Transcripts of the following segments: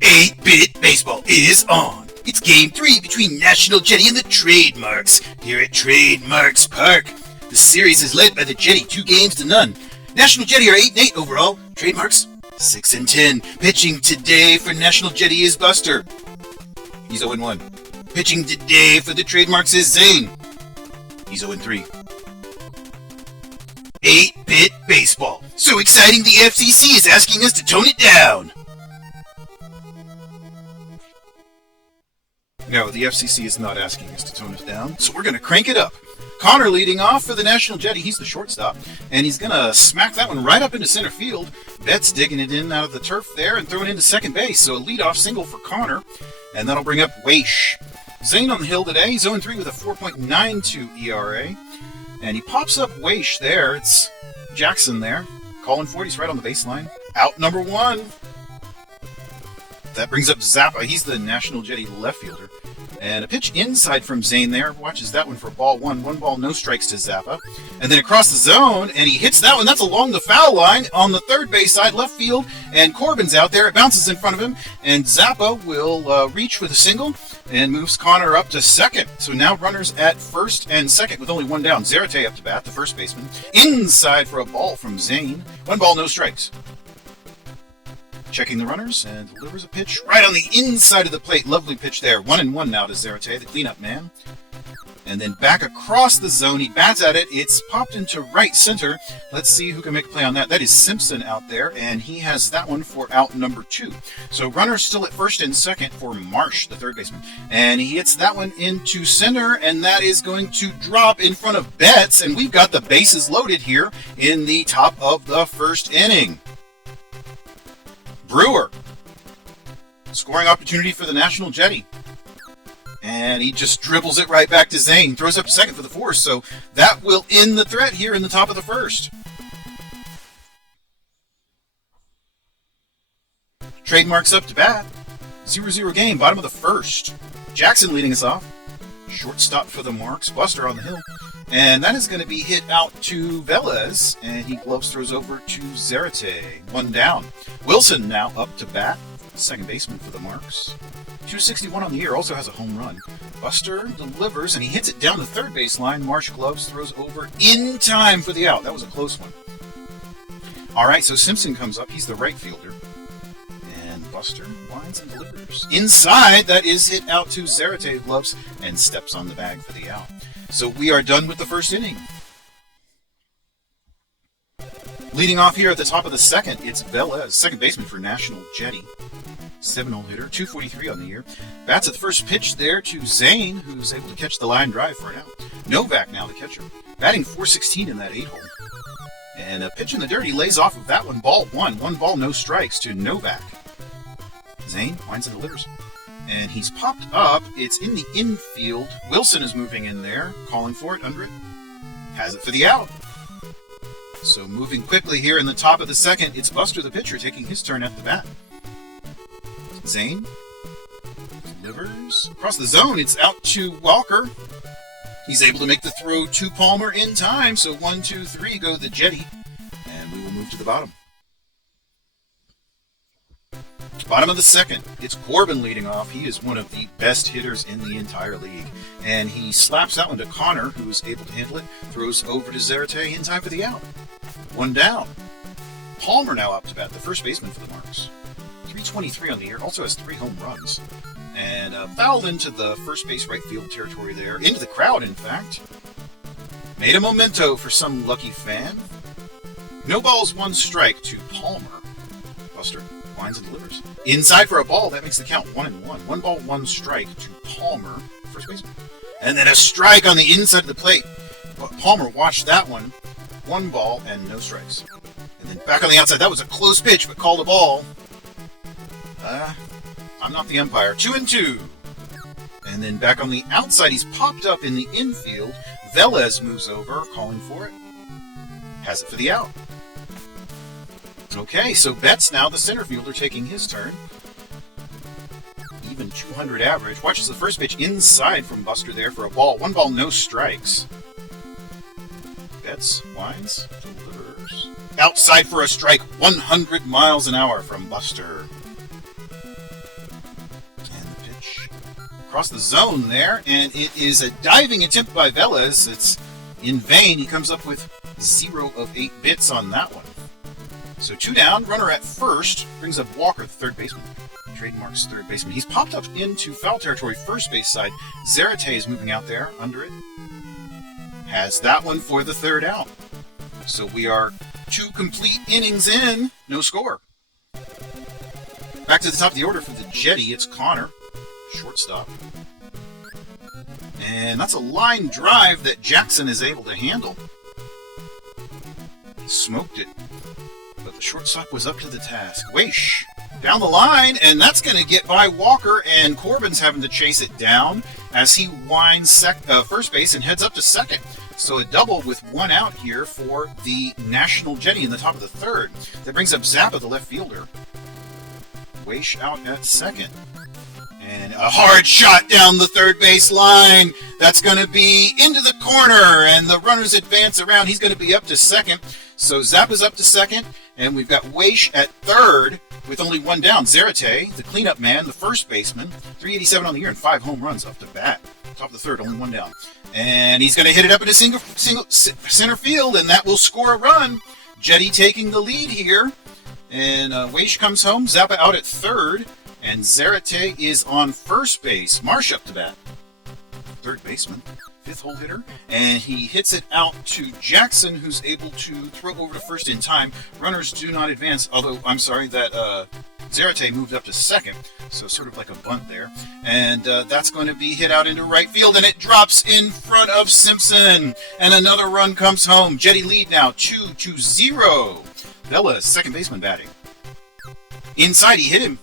8-Bit Baseball is on. It's Game 3 between National Jetty and the Trademarks here at Trademarks Park. The series is led by the Jetty 2-0. National Jetty are 8-8 overall. Trademarks 6-10. Pitching today for National Jetty is Buster. He's 0-1. Pitching today for the Trademarks is Zane. He's 0-3. 8-Bit Baseball. So exciting the FCC is asking us to tone it down. No, the FCC is not asking us to tone it down, so we're going to crank it up. Connor leading off for the National Jetty. He's the shortstop, and he's going to smack that one right up into center field. Betts digging it in out of the turf there and throwing it into second base, so a leadoff single for Connor, and that'll bring up Weish. Zane on the hill today. He's 0-3 with a 4.92 ERA, and he pops up Weish there. It's Jackson there, calling for it. He's right on the baseline. Out number one. That brings up Zappa. He's the National Jetty left fielder. And a pitch inside from Zane there. Watches that one for ball one. 1 ball, no strikes to Zappa. And then across the zone, and he hits that one. That's along the foul line on the third base side, left field. And Corbin's out there. It bounces in front of him. And Zappa will reach with a single and moves Connor up to second. So now runners at first and second with only one down. Zarate up to bat, the first baseman. Inside for a ball from Zane. 1 ball, no strikes. Checking the runners and delivers a pitch right on the inside of the plate. Lovely pitch there. 1-1 now to Zarate, the cleanup man. And then back across the zone. He bats at it. It's popped into right center. Let's see who can make a play on that. That is Simpson out there, and he has that one for out number 2. So runners still at first and second for Marsh, the third baseman. And he hits that one into center, and that is going to drop in front of Betts. And we've got the bases loaded here in the top of the first inning. Brewer, scoring opportunity for the National Jetty. And he just dribbles it right back to Zane. Throws up second for the force, so that will end the threat here in the top of the first. Trademarks up to bat. 0-0 game, bottom of the first. Jackson leading us off. Shortstop for the Marks. Buster on the hill. And that is going to be hit out to Velez, and he gloves throws over to Zarate. 1 down. Wilson now up to bat, second baseman for the Marks. 261 on the year, also has a home run. Buster delivers, and he hits it down the third baseline. Marsh gloves, throws over in time for the out. That was a close one. All right, so Simpson comes up. He's the right fielder. And Buster winds and delivers. Inside, that is hit out to Zarate, gloves, and steps on the bag for the out. So we are done with the first inning. Leading off here at the top of the second, it's Velez, second baseman for National Jetty. 7-hole hitter, 243 on the year. Bats at the first pitch there to Zane, who's able to catch the line drive for an out. Novak now the catcher, batting .416 in that 8-hole. And a pitch in the dirt, he lays off of that one. Ball 1, 1 ball, no strikes to Novak. Zane winds and delivers. And he's popped up. It's in the infield. Wilson is moving in there, calling for it, under it. Has it for the out. So moving quickly here in the top of the second, it's Buster the pitcher taking his turn at the bat. Zane delivers. Across the zone, it's out to Walker. He's able to make the throw to Palmer in time. So 1, 2, 3 go the Jetty. And we will move to the bottom. Bottom of the second, it's Corbin leading off. He is one of the best hitters in the entire league. And he slaps that one to Connor, who is able to handle it. Throws over to Zarate in time for the out. 1 down. Palmer now up to bat, the first baseman for the Marks. 323 on the year, also has 3 home runs. And fouled into the first base right field territory there. Into the crowd, in fact. Made a memento for some lucky fan. No balls, 1 strike to Palmer. Buster winds and delivers. Inside for a ball. That makes the count 1-1. 1 ball, 1 strike to Palmer, first baseman. And then a strike on the inside of the plate. But Palmer watched that one. 1 ball and no strikes. And then back on the outside. That was a close pitch, but called a ball. I'm not the umpire. 2-2. And then back on the outside. He's popped up in the infield. Velez moves over, calling for it. Has it for the out. Okay, so Betts now the center fielder taking his turn. Even 200 average. Watches the first pitch inside from Buster there for a ball. 1 ball, no strikes. Betts winds, delivers. outside for a strike, 100 miles an hour from Buster. And the pitch across the zone there, and it is a diving attempt by Velez. It's in vain. He comes up with 0 of 8 bits on that one. So 2 down, runner at first, brings up Walker, the third baseman. Trademark's third baseman. He's popped up into foul territory, first base side. Zarate is moving out there, under it. Has that one for the third out. So we are 2 complete innings in, no score. Back to the top of the order for the Jetty, it's Connor, shortstop. And that's a line drive that Jackson is able to handle. Smoked it. But the shortstop was up to the task. Weish down the line, and that's going to get by Walker, and Corbin's having to chase it down as he winds first base and heads up to second. So a double with 1 out here for the National Jetty in the top of the third. That brings up Zappa, the left fielder. Weish out at second. And a hard shot down the third base line. That's going to be into the corner, and the runners advance around. He's going to be up to second. So Zappa's up to second, and we've got Weish at third with only 1 down. Zarate, the cleanup man, the first baseman, 387 on the year and 5 home runs up to bat. Top of the third, only 1 down. And he's going to hit it up into center field, and that will score a run. Jetty taking the lead here. And Weish comes home, Zappa out at third, and Zarate is on first base. Marsh up to bat. Third baseman, 5th hole hitter, and he hits it out to Jackson, who's able to throw over to first in time. Runners do not advance, although, I'm sorry, that Zarate moved up to second, so sort of like a bunt there. And that's going to be hit out into right field, and it drops in front of Simpson. And another run comes home. Jetty lead now, 2-0. Velez, second baseman, batting. Inside, he hit him.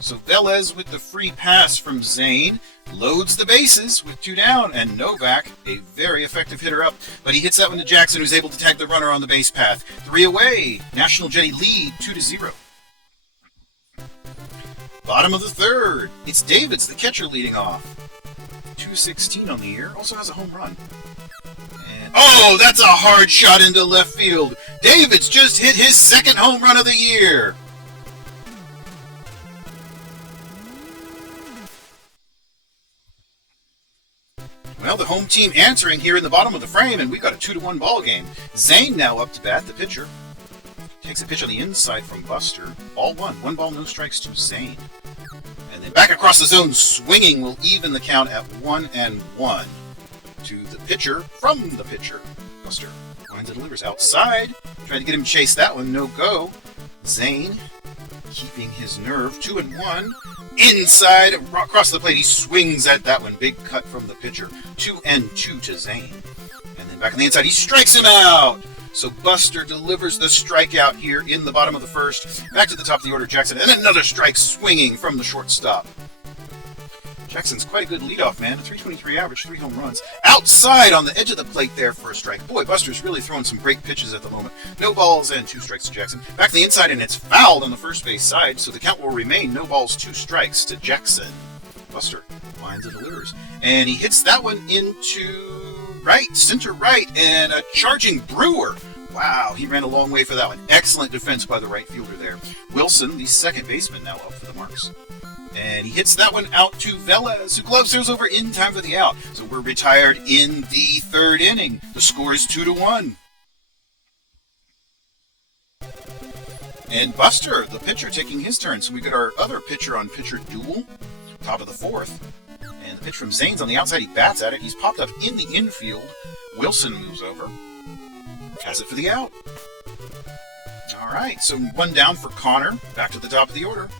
So Velez with the free pass from Zane loads the bases with 2 down, and Novak, a very effective hitter up, but he hits that one to Jackson, who's able to tag the runner on the base path. 3 away. National Jetty lead 2-0. Bottom of the third. It's Davids, the catcher, leading off. 216 on the year. Also has a home run. And oh, that's a hard shot into left field. Davids just hit his 2nd home run of the year. Well, the home team answering here in the bottom of the frame, and we've got a 2-1 ball game. Zane now up to bat, the pitcher. Takes a pitch on the inside from Buster. Ball 1. 1 ball, no strikes to Zane. And then back across the zone, swinging will even the count at 1-1 to the pitcher from the pitcher. Buster winds and delivers outside. Trying to get him to chase that one, no go. Zane keeping his nerve. 2-1. Inside, across the plate, he swings at that one. Big cut from the pitcher. 2-2 to Zane. And then back on the inside, he strikes him out. So Buster delivers the strikeout here in the bottom of the first. Back to the top of the order, Jackson. And another strike swinging from the shortstop. Jackson's quite a good leadoff man. A 323 average, 3 home runs. Outside on the edge of the plate there for a strike. Boy, Buster's really throwing some great pitches at the moment. No balls and 2 strikes to Jackson. Back to the inside, and it's fouled on the first base side, so the count will remain no balls, 2 strikes to Jackson. Buster winds and delivers. And he hits that one into right, center right, and a charging Brewer. Wow, he ran a long way for that one. Excellent defense by the right fielder there. Wilson, the second baseman, now up for the marks. And he hits that one out to Velez, who glove serves over in time for the out. So we're retired in the 3rd inning. The score is 2-1. And Buster, the pitcher, taking his turn. So we got our other pitcher on pitcher duel. Top of the 4th. And the pitch from Zane's on the outside. He bats at it. He's popped up in the infield. Wilson moves over. Has it for the out. All right, so 1 down for Connor. Back to the top of the order.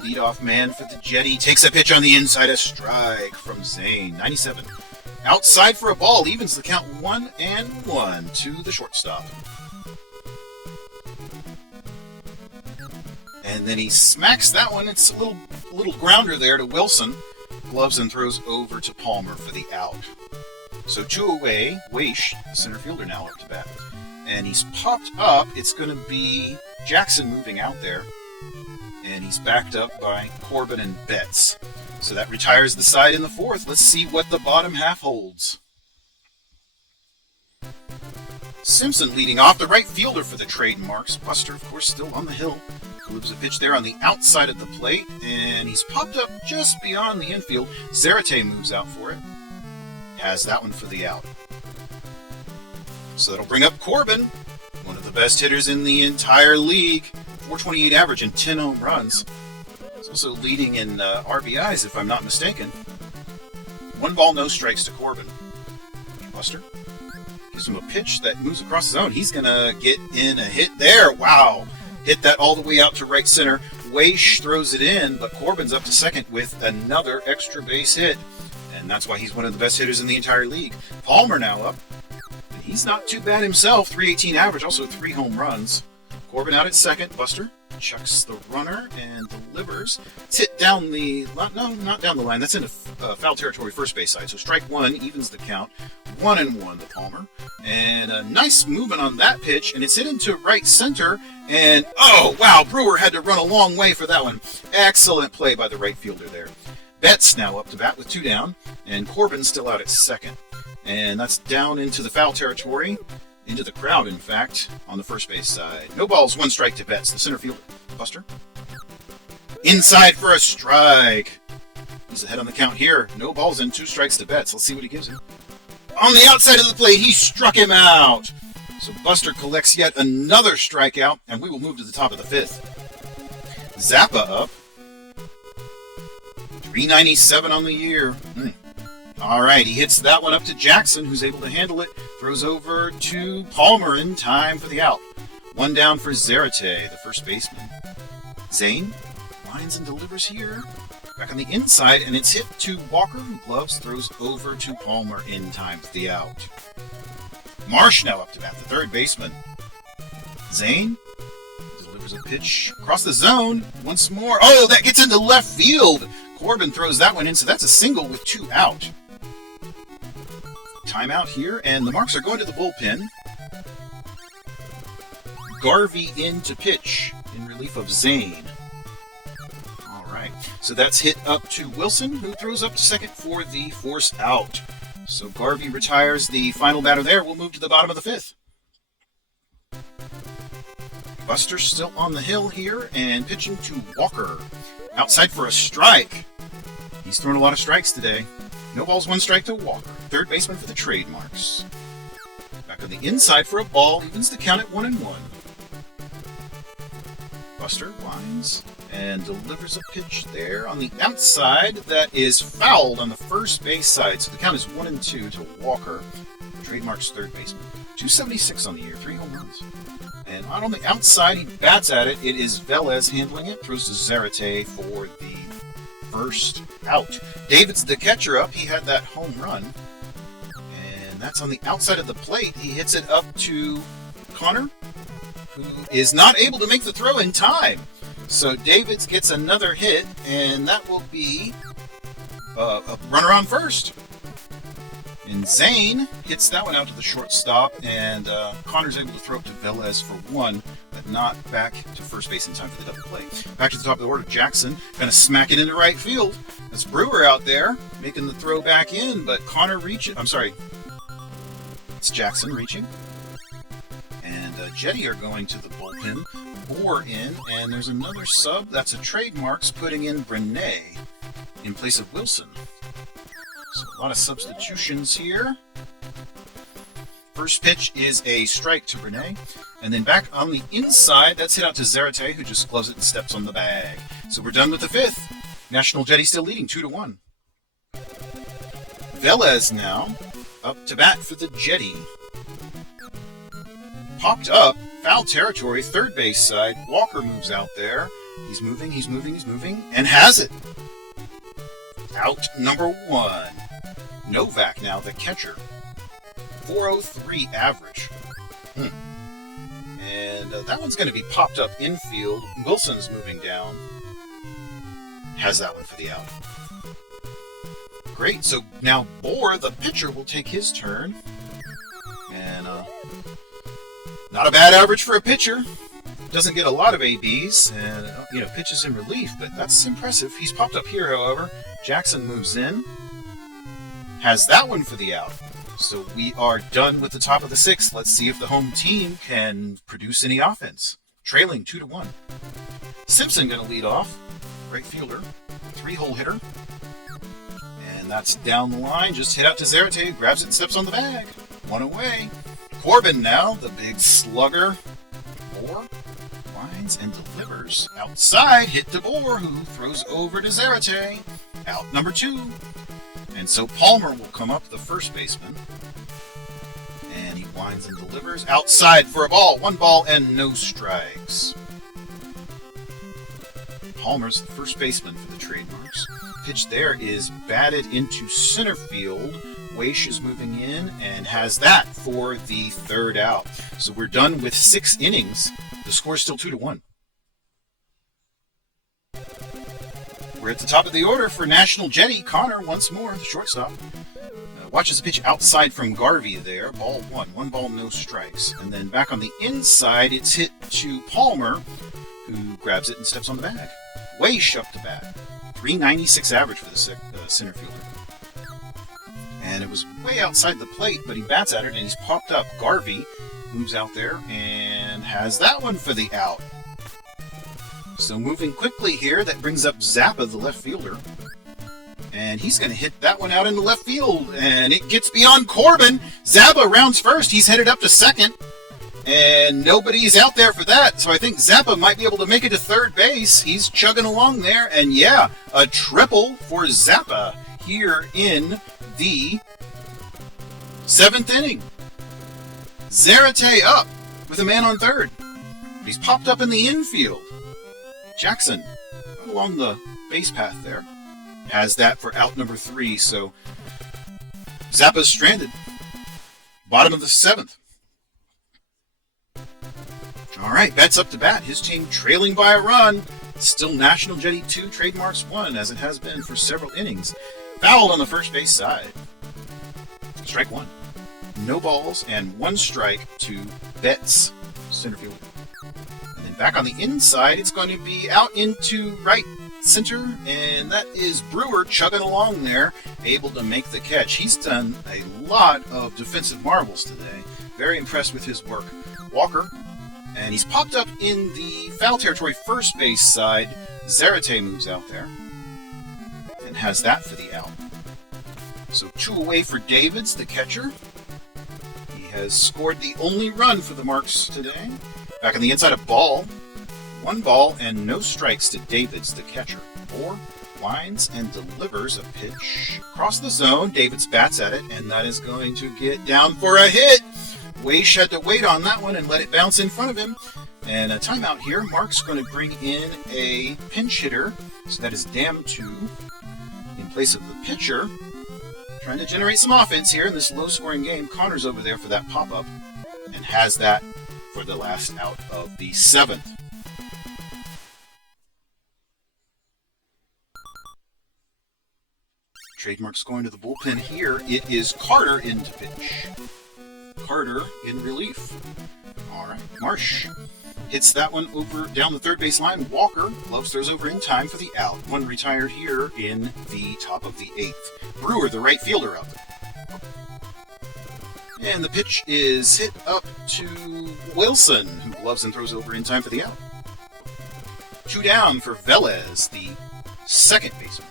Leadoff man for the Jetty. Takes a pitch on the inside. A strike from Zane. 97. Outside for a ball. Evens the count 1-1 to the shortstop. And then he smacks that one. It's a little grounder there to Wilson. Gloves and throws over to Palmer for the out. So 2 away. Weish, the center fielder, now up to bat. And he's popped up. It's going to be Jackson moving out there. And he's backed up by Corbin and Betts. So that retires the side in the 4th. Let's see what the bottom half holds. Simpson leading off, the right fielder for the trademarks. Buster, of course, still on the hill. Delivers a pitch there on the outside of the plate, and he's popped up just beyond the infield. Zarate moves out for it. Has that one for the out. So that'll bring up Corbin, one of the best hitters in the entire league. 428 average and 10 home runs. He's also leading in RBIs, if I'm not mistaken. 1 ball, no strikes to Corbin. Buster gives him a pitch that moves across the zone. He's going to get in a hit there. Wow. Hit that all the way out to right center. Weish throws it in, but Corbin's up to second with another extra base hit. And that's why he's one of the best hitters in the entire league. Palmer now up. And he's not too bad himself. 318 average, also 3 home runs. Corbin out at second. Buster chucks the runner and delivers. It's hit down the... No, not down the line. That's into foul territory, first base side. So strike 1 evens the count. 1-1 to Palmer. And a nice movement on that pitch. And it's hit into right center. And, oh, wow, Brewer had to run a long way for that one. Excellent play by the right fielder there. Betts now up to bat with 2 down. And Corbin's still out at second. And that's down into the foul territory. Into the crowd, in fact, on the first base side. No balls, 1 strike to Betts, the center fielder. Buster. Inside for a strike. He's ahead on the count here. No balls and 2 strikes to Betts. Let's see what he gives him. On the outside of the plate, he struck him out. So Buster collects yet another strikeout, and we will move to the top of the 5th. Zappa up. 397 on the year. All right, he hits that one up to Jackson, who's able to handle it. Throws over to Palmer in time for the out. 1 down for Zarate, the first baseman. Zane lines and delivers here. Back on the inside, and it's hit to Walker, who gloves, throws over to Palmer in time for the out. Marsh now up to bat, the third baseman. Zane delivers a pitch across the zone once more. Oh, that gets into left field. Corbin throws that one in, so that's a single with 2 out. Timeout here, and the Marks are going to the bullpen. Garvey in to pitch in relief of Zane. All right, so that's hit up to Wilson, who throws up to second for the force out. So Garvey retires the final batter there. We'll move to the bottom of the 5th. Buster still on the hill here and pitching to Walker. Outside for a strike. He's thrown a lot of strikes today. No balls, 1 strike to Walker. Third baseman for the trademarks. Back on the inside for a ball. Evens the count at 1-1. Buster winds and delivers a pitch there on the outside that is fouled on the first base side. So the count is 1-2 to Walker, trademarks third baseman. 276 on the year, 3 home runs. And out on the outside, he bats at it. It is Velez handling it. Throws to Zarate for the first out. David's the catcher up. He had that home run. And that's on the outside of the plate. He hits it up to Connor, who is not able to make the throw in time. So Davids gets another hit, and that will be a runner on first. And Zane hits that one out to the shortstop, and Connor's able to throw up to Velez for 1, but not back to first base in time for the double play. Back to the top of the order, Jackson going to smack it into right field. That's Brewer out there making the throw back in, but Connor reaches. I'm sorry, it's Jackson reaching. And Jetty are going to the bullpen. Bohr in, and there's another sub. That's a trademarks putting in Brené in place of Wilson. So a lot of substitutions here. First pitch is a strike to Brené. And then back on the inside, that's hit out to Zarate, who just gloves it and steps on the bag. So we're done with the 5th. National Jetty still leading 2-1. Velez now up to bat for the Jetty. Popped up, foul territory, third base side. Walker moves out there. He's moving, and has it. Out number 1. Novak now, the catcher. 403 average. And that one's going to be popped up infield. Wilson's moving down. Has that one for the out. Great, so now Bohr, the pitcher, will take his turn. And not a bad average for a pitcher. Doesn't get a lot of ABs and, pitches in relief, but that's impressive. He's popped up here, however. Jackson moves in. Has that one for the out. So we are done with the top of the 6th. Let's see if the home team can produce any offense. Trailing 2-1. Simpson going to lead off. Right fielder. 3-hole hitter. And that's down the line. Just hit out to Zarate. Grabs it and steps on the bag. 1 away. Corbin now, the big slugger. 4. Winds and delivers. Outside, hit DeBoer, who throws over to Zarate. Out number 2. And so Palmer will come up, the first baseman. And he winds and delivers. Outside for a ball. 1 ball and no strikes. Palmer's the first baseman for the Trademarks. Pitch there is batted into center field. Weish is moving in and has that for the 3rd out. So we're done with 6 innings. The score is still 2-1. We're at the top of the order for National Jetty. Connor once more, the shortstop. Watches a pitch outside from Garvey there. Ball 1. 1 ball, no strikes. And then back on the inside, it's hit to Palmer, who grabs it and steps on the bag. Weish up to bat. .396 average for the center fielder. And it was way outside the plate, but he bats at it and he's popped up. Garvey moves out there and has that one for the out. So moving quickly here, that brings up Zappa, the left fielder. And he's going to hit that one out into left field. And it gets beyond Corbin. Zappa rounds first. He's headed up to second. And nobody's out there for that. So I think Zappa might be able to make it to third base. He's chugging along there. And yeah, a triple for Zappa here in the 7th inning. Zarate up with a man on third. He's popped up in the infield. Jackson along the base path there has that for out number 3. So Zappa's stranded. Bottom of the 7th. All right, Betts up to bat. His team trailing by a run. Still National Jetty 2, Trademarks 1, as it has been for several innings. Fouled on the first base side. Strike 1. No balls and 1 strike to Betts, center fielder. And then back on the inside, it's going to be out into right center, and that is Brewer chugging along there, able to make the catch. He's done a lot of defensive marvels today. Very impressed with his work. Walker, and he's popped up in the foul territory first base side. Zarate moves out there and has that for the out. So 2 away for Davids, the catcher. He has scored the only run for the Marks today. Back on the inside, a ball. 1 ball and no strikes to Davids, the catcher. 4 winds and delivers a pitch across the zone. Davids bats at it, and that is going to get down for a hit. Weish had to wait on that one and let it bounce in front of him. And a timeout here. Mark's going to bring in a pinch hitter. So that is Dam 2 in place of the pitcher. Trying to generate some offense here in this low-scoring game. Connor's over there for that pop-up and has that for the last out of the 7th. Trademarks going to the bullpen here. It is Carter in to pitch. Carter in relief. All right, Marsh hits that one over down the third base line. Walker gloves throws over in time for the out. 1 retired here in the top of the 8th. Brewer, the right fielder, up. And the pitch is hit up to Wilson, who gloves and throws over in time for the out. 2 down for Velez, the second baseman.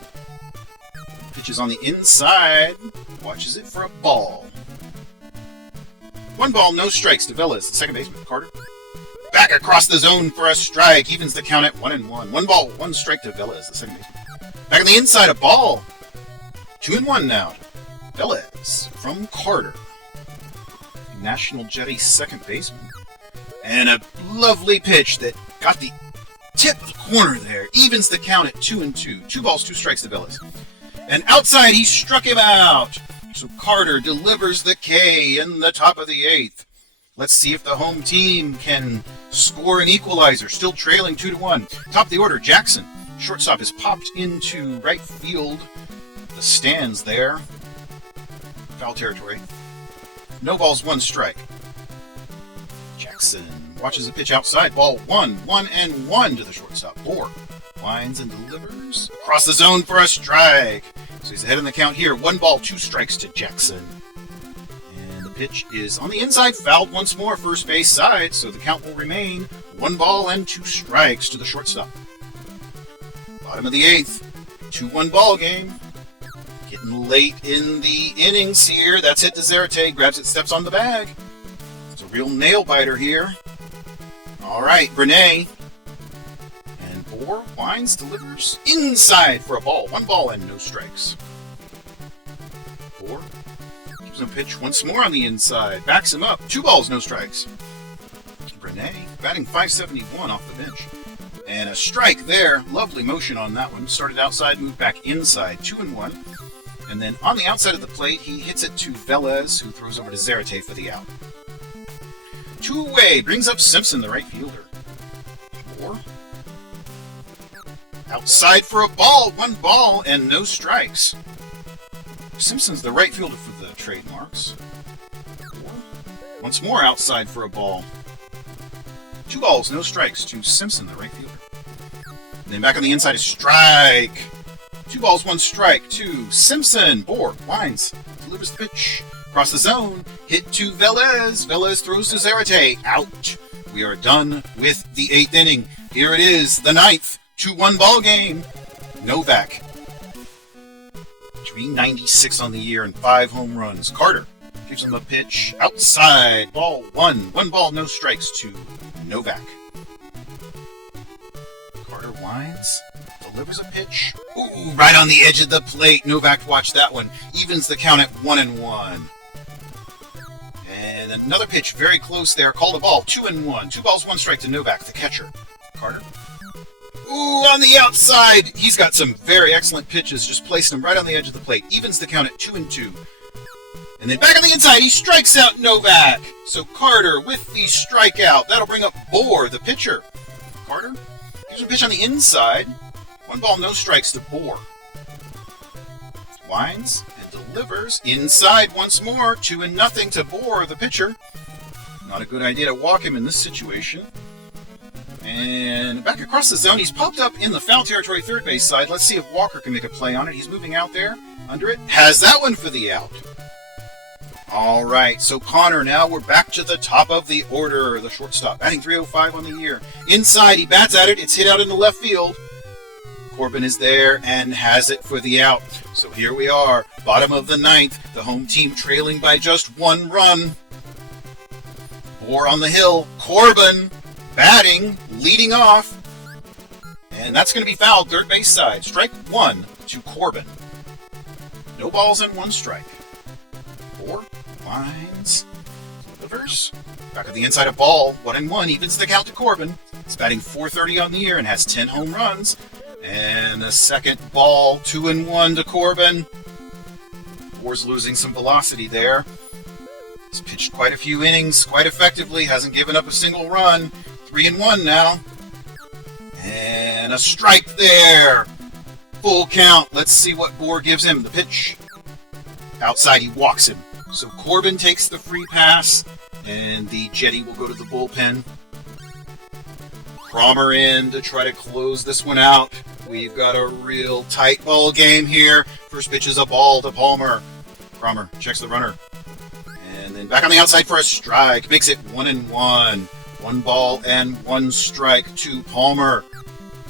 Pitch is on the inside. Watches it for a ball. 1 ball, no strikes to Velez, the second baseman. Carter back across the zone for a strike. Evens the count at 1-1. 1 ball, 1 strike to Velez, the second baseman. Back on the inside, a ball. 2-1 now. Velez from Carter. National Jetty second baseman. And a lovely pitch that got the tip of the corner there. Evens the count at 2-2. 2 balls, 2 strikes to Velez. And outside, he struck him out. So Carter delivers the K in the top of the 8th. Let's see if the home team can score an equalizer. Still trailing 2-1. Top of the order, Jackson. Shortstop is popped into right field. The stands there. Foul territory. No balls, 1 strike. Jackson watches the pitch outside. Ball 1. 1-1 to the shortstop. 4. Winds and delivers. Across the zone for a strike. So he's ahead in the count here. 1 ball, 2 strikes to Jackson. pitch is on the inside, fouled once more, first base side, so the count will remain 1 ball and 2 strikes to the shortstop. Bottom of the 8th, 2-1 ball game. Getting late in the innings here. That's hit to Zarate, grabs it, steps on the bag. It's a real nail biter here. All right, Brene. And Bohr winds, delivers inside for a ball. 1 ball and no strikes. Bohr gives him a pitch once more on the inside. Backs him up. 2 balls, no strikes. Brene batting .571 off the bench. And a strike there. Lovely motion on that one. Started outside, moved back inside. 2-1. And then on the outside of the plate, he hits it to Velez, who throws over to Zarate for the out. 2-away, brings up Simpson, the right fielder. Bohr. Outside for a ball. 1 ball and no strikes. Simpson's the right fielder for the trademarks. Bohr. Once more outside for a ball. 2 balls, no strikes to Simpson, the right fielder. And then back on the inside is strike. 2 balls, 1 strike to Simpson. Bohr winds, delivers the pitch across the zone. Hit to Velez. Velez throws to Zarate. Out. We are done with the 8th inning. Here it is, the 9th. 2-1 ball game. Novak. 396 on the year and 5 home runs. Carter gives him a pitch outside. Ball 1. 1 ball, no strikes to Novak. Carter winds, delivers a pitch. Ooh, right on the edge of the plate. Novak watched that one. Evens the count at 1-1. And another pitch very close there. Called a ball. 2-1. 2 balls, 1 strike to Novak, the catcher. Carter. Ooh, on the outside. He's got some very excellent pitches. Just placed him right on the edge of the plate. Evens the count at 2-2. And then back on the inside, he strikes out Novak. So Carter with the strikeout. That'll bring up Bohr, the pitcher. Carter gives him a pitch on the inside. 1 ball, no strikes to Bohr. Winds and delivers inside once more. 2-0 to Bohr, the pitcher. Not a good idea to walk him in this situation. And back across the zone, he's popped up in the foul territory third base side. Let's see if Walker can make a play on it. He's moving out there, under it. Has that one for the out. All right, so Connor, now we're back to the top of the order. The shortstop, batting .305 on the year. Inside, he bats at it. It's hit out into left field. Corbin is there and has it for the out. So here we are, bottom of the 9th. The home team trailing by just 1 run. Bohr on the hill. Corbin batting, leading off. And that's going to be fouled, third base side. Strike 1 to Corbin. No balls and 1 strike. Bohr winds, delivers. Back at the inside of ball, 1-1, evens the count to Corbin. He's batting .430 on the year and has 10 home runs. And a second ball, 2-1 to Corbin. Bohr's losing some velocity there. He's pitched quite a few innings, quite effectively, hasn't given up a single run. 3-1 now. And a strike there. Full count. Let's see what Bohr gives him. The pitch. Outside, he walks him. So Corbin takes the free pass, and the Jetty will go to the bullpen. Cromer in to try to close this one out. We've got a real tight ball game here. First pitch is a ball to Palmer. Cromer checks the runner. And then back on the outside for a strike. Makes it 1-1. 1 ball and 1 strike to Palmer.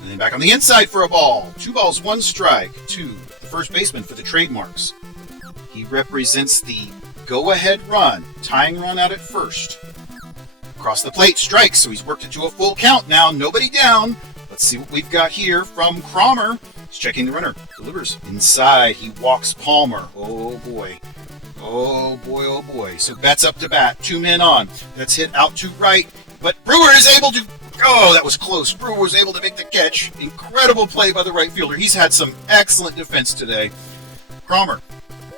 And then back on the inside for a ball. 2 balls, 1 strike to the first baseman for the trademarks. He represents the go-ahead run, tying run out at first. Across the plate, strikes, so he's worked it to a full count now. Nobody down. Let's see what we've got here from Cromer. He's checking the runner. Delivers. Inside, he walks Palmer. Oh, boy. Oh, boy, oh, boy. So bats up to bat. 2 men on. That's hit out to right. But Brewer is able to... Oh, that was close. Brewer was able to make the catch. Incredible play by the right fielder. He's had some excellent defense today. Cromer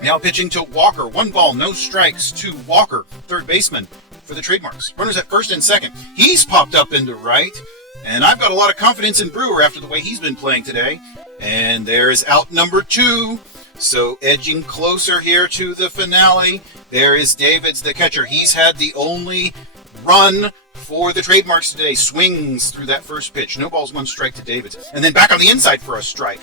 now pitching to Walker. 1 ball, no strikes to Walker, third baseman for the trademarks. Runners at first and second. He's popped up into right. And I've got a lot of confidence in Brewer after the way he's been playing today. And there's out number 2. So edging closer here to the finale. There is Davids, the catcher. He's had the only run for the trademarks today. Swings through that first pitch. No balls, 1 strike to Davids. And then back on the inside for a strike.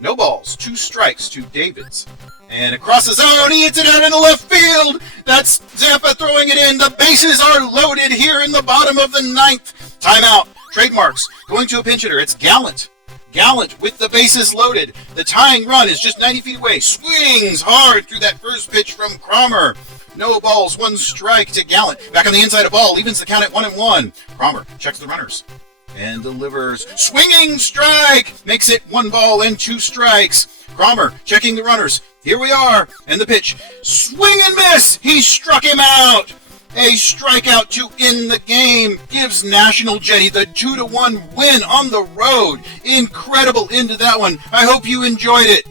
No balls, 2 strikes to Davids. And across the zone, he hits it out in the left field. That's Zampa throwing it in. The bases are loaded here in the bottom of the ninth. Timeout. Trademarks. Going to a pinch hitter. It's Gallant. Gallant with the bases loaded. The tying run is just 90 feet away. Swings hard through that first pitch from Cromer. No balls, 1 strike to Gallant. Back on the inside of ball, evens the count at 1-1. Cromer checks the runners and delivers. Swinging strike! Makes it 1 ball and 2 strikes. Cromer checking the runners. Here we are. And the pitch. Swing and miss! He struck him out! A strikeout to end the game gives National Jetty the 2-1 win on the road. Incredible end to that one. I hope you enjoyed it.